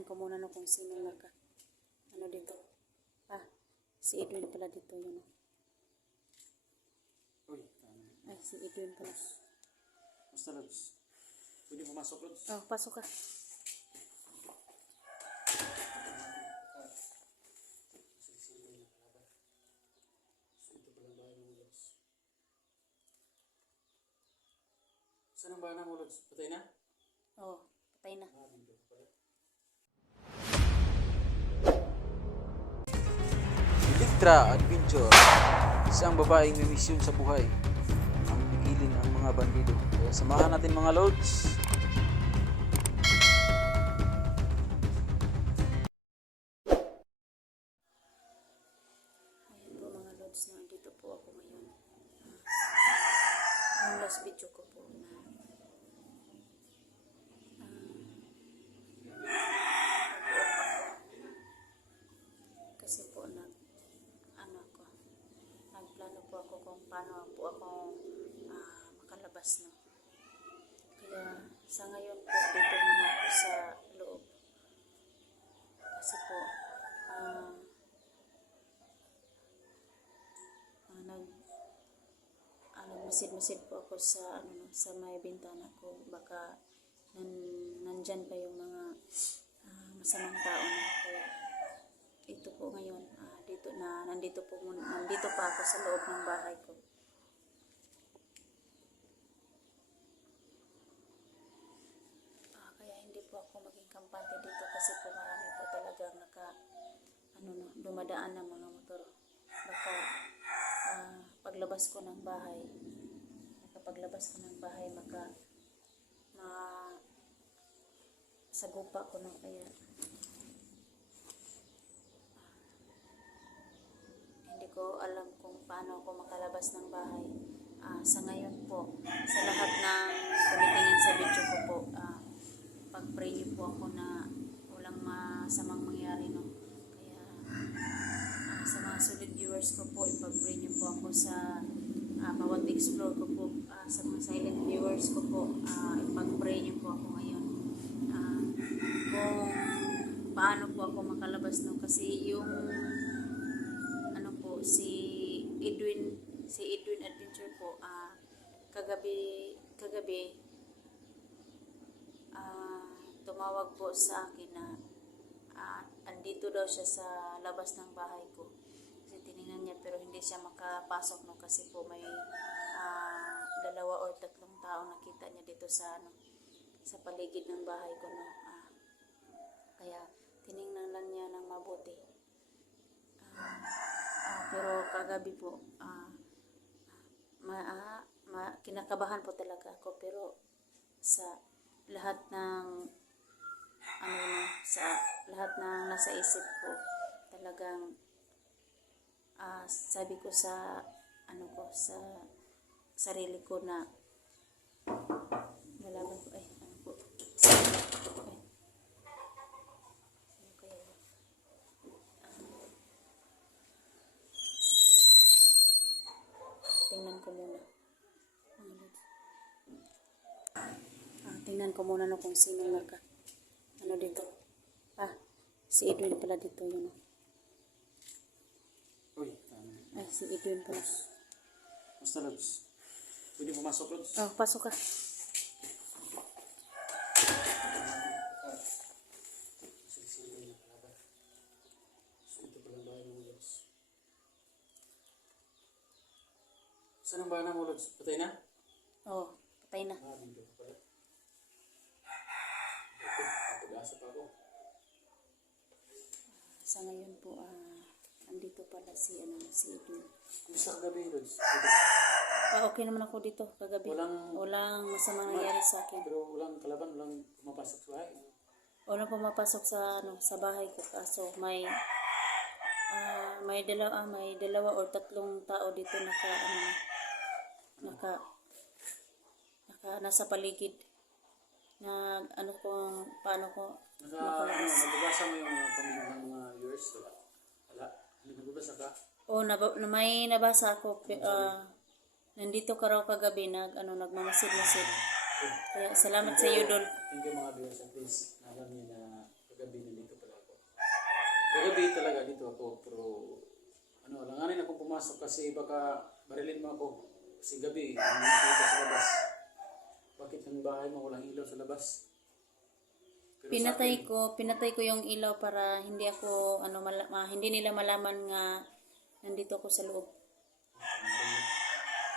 Tingnan ko muna no kung sino ano dito. Si Edwin pala dito yun. Uy, Ay, si Edwin pala. basta Lods. Pwede pumasok Lods. Oh, pasok ka. Ito pala bahay mo Lods. Saan ang bahay mo Lods? Patay na? Oh, patay na. Dito ka pala. Electra Adventure. Isang babaeng may misyon sa buhay ang pigilin ang mga bandido. Kaya samahan natin mga Lods. Ayan po mga lods, nandito po ako ngayon. Yung last video ko po na kasi po nagplano po ako kung paano po ako makalabas no. Kaya sa ngayon po dito muna ako sa loob. Kasi po masid-masid po ako sa sa may bintana ko, baka nandyan pa yung mga masamang tao na. Kaya ito po ngayon nandito pa ako sa loob ng bahay ko. Kaya hindi po ako maging kampante dito kasi po marami po talagang dumadaan ng mga motor. Baka paglabas ko ng bahay sagupa ko ng kaya hindi ko alam kung paano ako makalabas ng bahay. Sa ngayon po, sa lahat ng tumitingin sa video ko po, pag-pray niyo po ako na walang masamang mangyari no. Kaya sa mga solid viewers ko po, ipag-pray niyo po ako sa bawat explore ko po, sa mga silent viewers ko po, ipag-pray niyo po ako ngayon kung paano po ako makalabas no. Kasi yung si Edwin Adventure po, kagabi tumawag po sa akin na andito daw siya sa labas ng bahay ko. Kasi tinignan niya pero hindi siya makapasok no, kasi po may 2 or 3 tao nakita niya dito sa paligid ng bahay ko no. Kaya tinignan lang niya ng mabuti. Pero kagabi po kinakabahan po talaga ako, pero sa lahat ng nasa isip ko, talagang sabi ko sa sa sarili ko na lalaban ko tingnan ko muna no kung sino dito. Si Edwin pala dito yun. Uy, Ay, si Edwin pala. basta Lods. Pwede pumasok Lods. Oh, pasok ka. Ito pala bahay mo Lods. Saan ang bahay mo Lods? Patay na? Oh, patay na. Dito ka pala. Pag-asa pa ako. Sa ngayon po, andito pala si Edwin. Kumusta kagabi Lods? Okay naman ako dito kagabi. Walang masamang nangyari sa akin. Pero walang kalaban, walang pumapasok sa bahay. Walang pumapasok sa bahay ko, kaso may 2 or 3 tao dito nasa paligid. Paano ko makalabas. Nababasa mo yung comment ng mga viewers? Wala? Nababasa ka? May nabasa ako. Nandito ka raw kagabi, nagmamasid-masid. Kaya salamat sa iyo, Dol. Thank you mga viewers. At least, alam niyo na kagabi pumasok kasi baka barilin mo ako. Kasi gabi, hindi nakita sa labas. Bakit ang bahay mo walang ilaw sa labas? Pero sa akin, Pinatay ko yung ilaw para hindi ako hindi nila malaman nga nandito ako sa loob.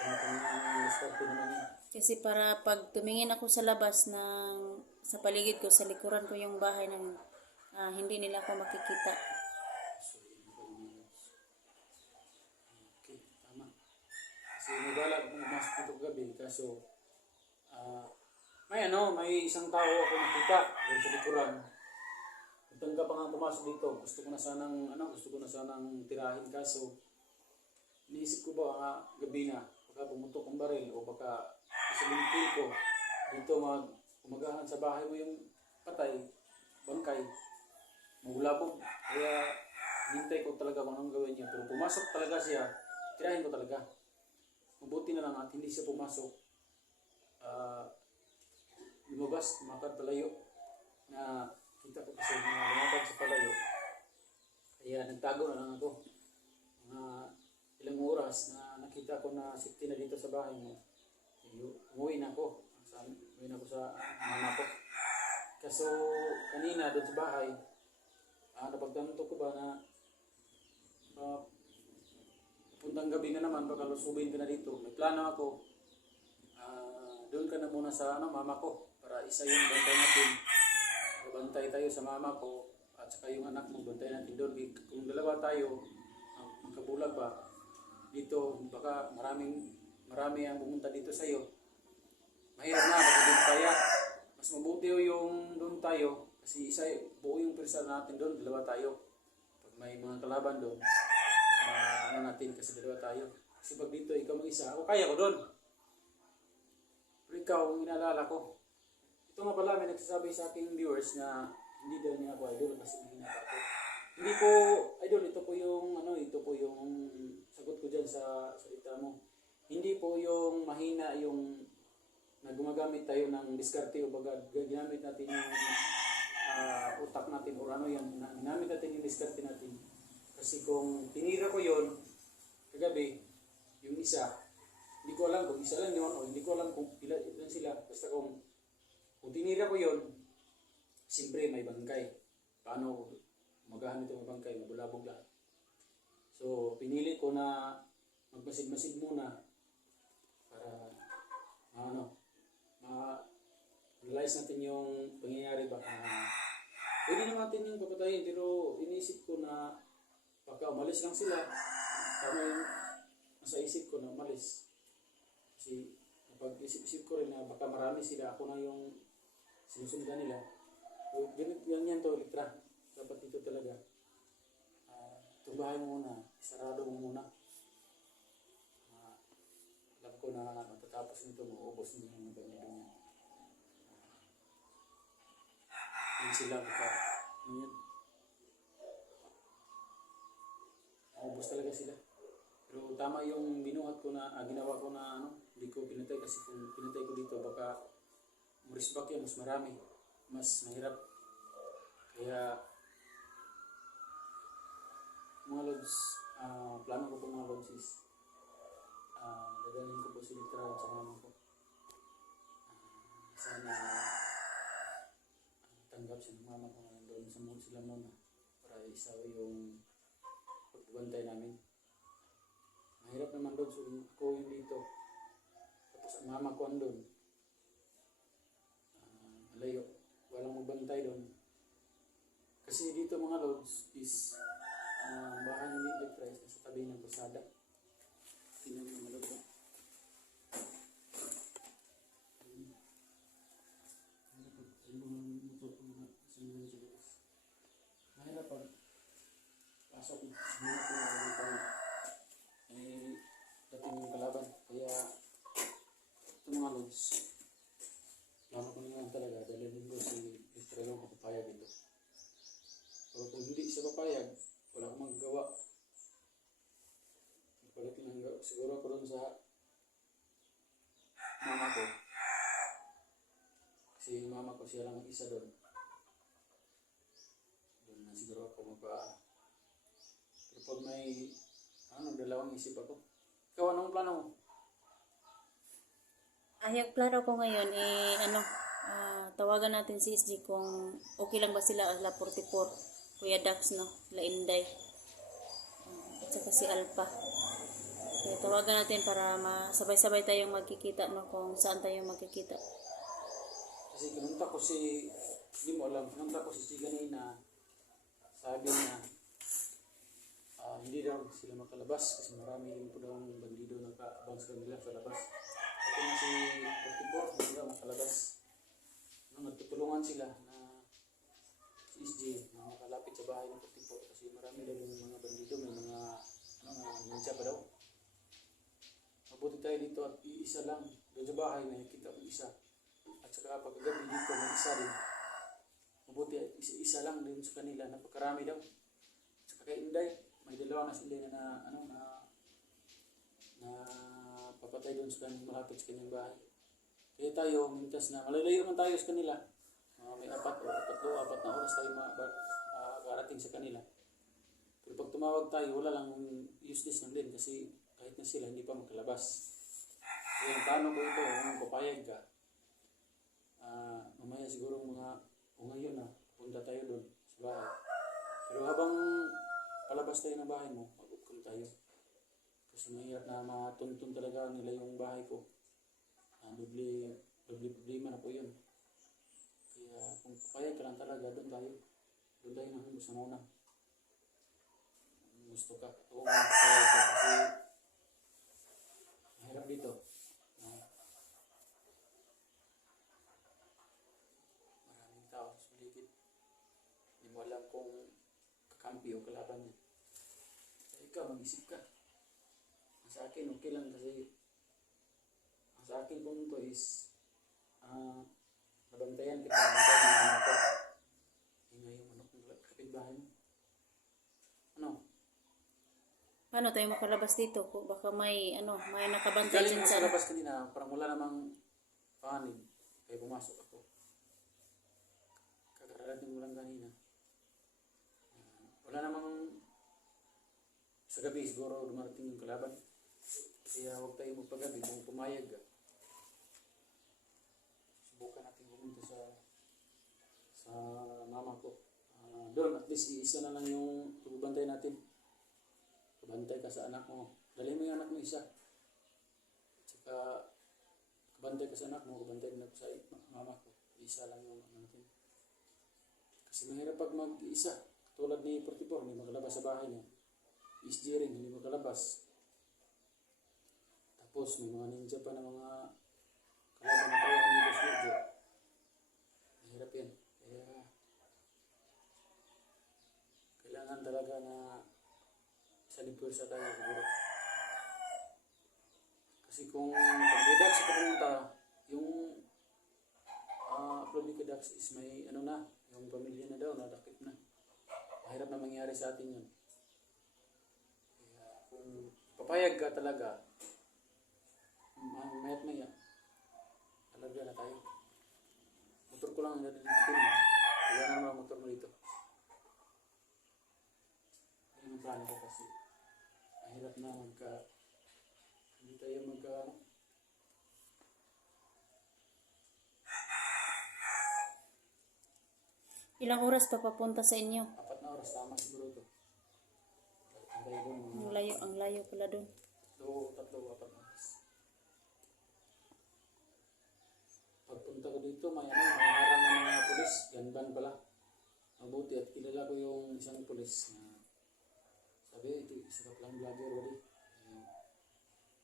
Kanya-kanyang diskarte naman yun. Kasi para pag tumingin ako sa labas sa paligid ko, sa likuran ko yung bahay namin, hindi nila ako makikita. So, yun po yung mga lods. Okay, tama. Kasi may balak kung pumasok dito kagabi, kaso may isang tao ako nakita doon sa likuran. Nagtangga pa nga pumasok dito. Gusto ko na sanang tirahin, kaso iniisip ko ba gabi na, baka pumutok ang baril o baka isalintil ko dito umagahan sa bahay mo yung patay, bangkay, maulabog. Kaya hintay ko talaga kung anong gawin niya. Pero pumasok talaga siya, tirahin ko talaga. Mabuti na lang at hindi siya pumasok. Lumabas, lumakad palayo. Na kita ko kasi na lumabas sa palayo. Kaya nagtago na lang ako. Mga ilang oras na nakita ko na safety na dito sa bahay mo. Umuwi na ako. Umuwi na ako sa mama ko. Kaso kanina doon sa bahay, napagtanto ko ba na puntang gabi na naman, baka lusubin ka na dito. May plano ako. Doon ka na muna sa mama ko para isa yung bantay natin. Bantay tayo sa mama ko at saka yung anak mo, bantay natin doon. Kung dalawa tayo, magkabulag pa dito, baka marami ang pumunta dito sa iyo. Mahirap na, baka doon kaya. Mas mabuti yung doon tayo kasi buo yung persa natin doon, dalawa tayo. Pag may mga kalaban doon, natin kasi dalawa tayo. Kasi pag dito ikaw mag-isa, ako kaya ko doon. Pero ikaw, ang inaalala ko. Ito nga pala, may nagsasabi sa aking viewers na hindi daw niya ako idol kasi mahina ako. Hindi po idol, ito po yung sagot ko dyan sa salita mo. Hindi po yung mahina yung na gumagamit tayo ng diskarte o baga ginamit natin yung utak natin o ginamit natin yung diskarte natin. Kasi kung tinira ko yon kagabi, yung isa, hindi ko alam kung isa lang yun o hindi ko alam kung ilan sila. Basta kung tinira ko yon, siyempre may bangkay. Paano magahan ito may bangkay? Mabulabog lahat. So, pinili ko na magmasid-masid muna para ma-realize natin yung pangyayari ba. Pwede naman natin yung papatayin, pero iniisip ko na baka umalis lang sila. Tama yung nasa isip ko na umalis. Kasi napag-isip-isip ko rin na baka marami sila. Ako na yung sinusundan nila. So, yan to, litra. Dapat dito talaga. Tubahin mo muna. Sarado mo muna. Alam ko na matatapos nito, maubos nyo yung ganyan niya. Yan sila baka. Yan. Maubos talaga sila. Pero tama yung binuhat ko na, ginawa ko na hindi ko pinatay kasi kung pinatay ko dito baka murisbak yan, mas marami. Mas mahirap. Kaya mga lods, plano ko po mga lods is dadalhin ko po si Litra at sa mama ko. Sana tanggap siya ng mama ko na doon sa sila muna para isa yung pagbabantay namin. Mahirap naman doon, so ako yung dito. Tapos ang mama ko andun. Malayo. Walang magbantay doon. Kasi dito mga lods is bahay ni Litra is sa tabi ng basada. Tingnan mo mga lods. Mahirap pag pasok mo. Dating yung kalaban. Kaya ito mga lods, plano ko na lang talaga dalhin ko si Litra lang papayag dito. Pero kung hindi siya papayag, wala akong magagawa. Palit lang siguro ako doon sa mama ko. Kasi yung mama ko siya lang isa doon. Doon na siguro ako magpa. Pero pag may Nagdalawang isip ako. Ikaw, anong plano mo? Yung plano ko ngayon, tawagan natin si SG kung okay lang ba sila ala 44, Kuya Dax, no? La Inday. At saka si Alpha. Kaya tawagan natin para masabay-sabay tayong magkikita, no? Kung saan tayo magkikita. Kasi kinunta ko si, hindi mo alam, kinunta ko si kanina, sabi niya, hindi daw sila makalabas kasi marami din po daw ang bandido nakaabang sa kanila sa labas. Ito na si 44, hindi daw makalabas. Nagtutulungan sila na si SJ na makalapit sa bahay ng 44 kasi marami daw yung mga bandido, may mga nandiyan pa daw. Mabuti tayo dito at iisa lang. Doon sa bahay may kita ko isa. At saka pagkagabi dito may isa din. Mabuti at isa lang din sa kanila. Napakarami daw. At saka kay Inday, may dalawa na sila na papatay doon sa kanyang malapit sa kanyang bahay. Kaya tayo, mintas na malalayo man tayo sa kanila. May 4 na oras tayo makarating sa kanila. Pero pag tumawag tayo, wala lang useless lang din kasi kahit na sila hindi pa makalabas. Kaya ang plano ko ito, kung papayag ka, mamaya siguro ngayon na, punta tayo doon sa bahay. Pero habang palabas tayo ng bahay mo, mag-upcall tayo. Kasi mahirap na matuntun talaga nila yung bahay ko. Doble problema na po yun. Kaya kung papayag ka lang talaga, doon tayo nang humus na muna. Gusto ka, kung papayag ka kasi mahirap dito. Maraming tao sa paligid. Hindi mo alam kung kakampi o kalaban niya. Kaya ikaw, mag-isip ka. Sa akin, okay lang kasi sa akin punto is nabantayan kita ng anak ko. Ingay yung manok ng kapitbahay mo. Ano? Paano tayo makalabas dito? Baka may nakabantay Galing dyan mo sa... sa labas kanina, parang wala namang panig. Kaya pumasok ako. Kakarating mo lang kanina. Wala namang sa gabi siguro dumarating yung kalaban. Kaya huwag tayo magpagabi kung pumayag ka. Subukan natin pumunta sa mama ko. Doon, at least isa na lang yung pagbabantay natin. Kabantay ka sa anak mo. Dali mo yung anak mo isa. At saka, kabantay ka sa anak mo, kabantay din ako sa mama ko. Isa lang yung anak natin. Kasi mahirap pag mag-isa. Tulad ni 44, hindi makalabas sa bahay niya. SG rin, hindi makalabas. Tapos may mga ninja pa na mga kalaban na tayo ang Nigos Medyo. Mahirap yan. Kaya kailangan talaga na sa ligpursa tayo siguro. Kasi kung pag-redax sa pumunta, yung Afrodite Dax is may yung pamilya na daw, nadakip na. Mahirap na mangyari sa atin yun. Kaya kung papayag ka talaga, mayat maya, talaga na tayo. Motor ko lang ang dadalhin natin. Wala na naman motor mo dito. Yan ang plano ko kasi. Mahirap na hindi tayo Ilang oras pa papunta sa inyo? 4 na oras, tama siguro ito. Ang tayo doon, Ang layo pala doon. 4 oras. Pagpunta ko dito, may harang ng mga pulis, ganban pala. Mabuti at kilala ko yung isang pulis na sabi, ito isa ka palang vlogger, buddy.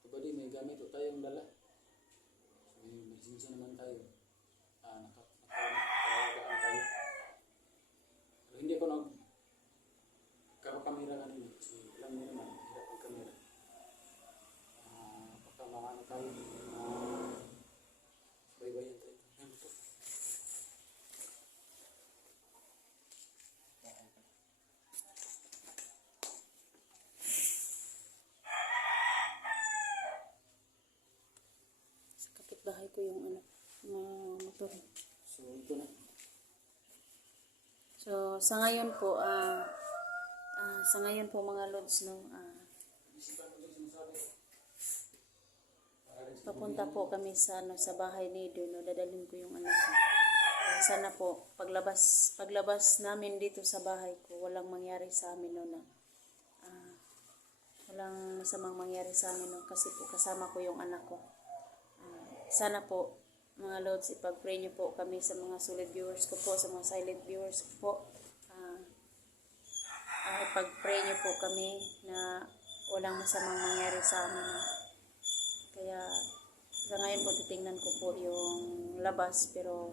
Ito buddy, may gamit o tayong dala. So, may lisensya naman tayo. Nakagaan tayo. Pero hindi ako nagkakamera kanina kasi alam niyo naman, hirap ang kamera. Baka maano tayo, baybayan tayo. Yan ito. Sa kapitbahay ko yung motor. So ito na. So, sa ngayon po mga lods, no, isipan ko yung sinasabi. Para rin sa Papunta po kami sa sa bahay ni Edo, no, dadalhin ko yung anak ko. Sana po paglabas namin dito sa bahay ko, walang mangyari sa amin no na walang masamang mangyari sa amin no, kasi po kasama ko yung anak ko. Sana po mga Lods, ipag-pray niyo po kami sa mga solid viewers ko po, sa mga silent viewers ko po. Ipag-pray niyo po kami na walang masamang mangyari sa amin. Kaya sa ngayon po titingnan ko po yung labas, pero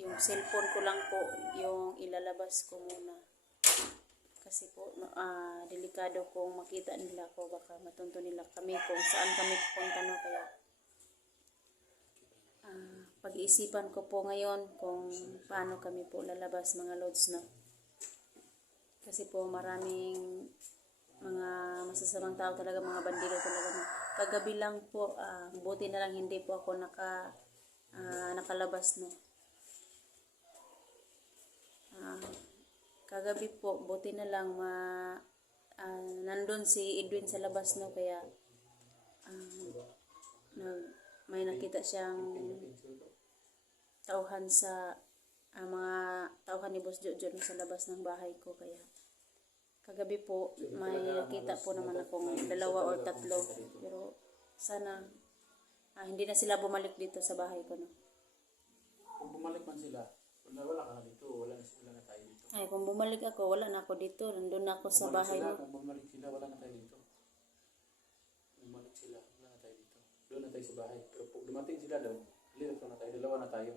yung cellphone ko lang po yung ilalabas ko muna. Kasi po delikado kung makita nila ko, baka matunto nila kami kung saan kami pupunta no. Kaya pag-iisipan ko po ngayon kung paano kami po lalabas mga Lods no. Kasi po maraming mga masasamang tao talaga, mga bandido talaga. No. Kagabi lang po, buti na lang hindi po ako nakalabas no. Kagabi po, buti na lang nandun si Edwin sa labas no, kaya may nakita siyang tauhan sa mga tauhan ni Boss Jojo no, sa labas ng bahay ko. Kaya kagabi po may nakita po naman akong 2 or 3, pero sana hindi na sila bumalik dito sa bahay ko no. Kung bumalik man sila, wala ka na dito, wala na tayo dito. Ay, kung bumalik ako, wala na ako dito. Nandun na ako sa bahay mo. Kung bumalik sila, wala na tayo dito. Bumalik sila, wala na tayo dito. Doon na tayo sa bahay. Pero pag dumating sila doon, lilito na tayo. Dalawa tayo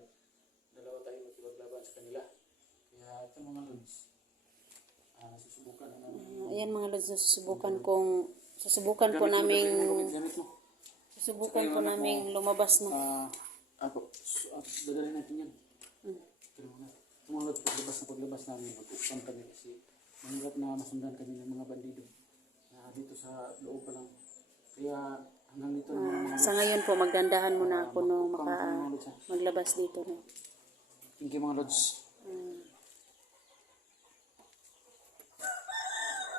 makipaglaban sa kanila. Kaya ito mga Lods, susubukan na namin. Ayan mga Lods, susubukan po naming lumabas na. Dadalhin natin yan. Pero mga Lods, paglabas namin, mag-upan kami kasi mahirap na masundan kami ng mga bandido dito sa loob pa lang. Kaya hanggang dito na Sa ngayon po, magdandahan muna ako no, maglabas dito no. Thank you mga Lods.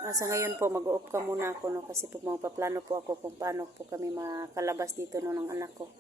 Sa ngayon po, mag-off ka muna ako no, kasi po magpaplano po ako kung paano po kami makalabas dito no ng anak ko.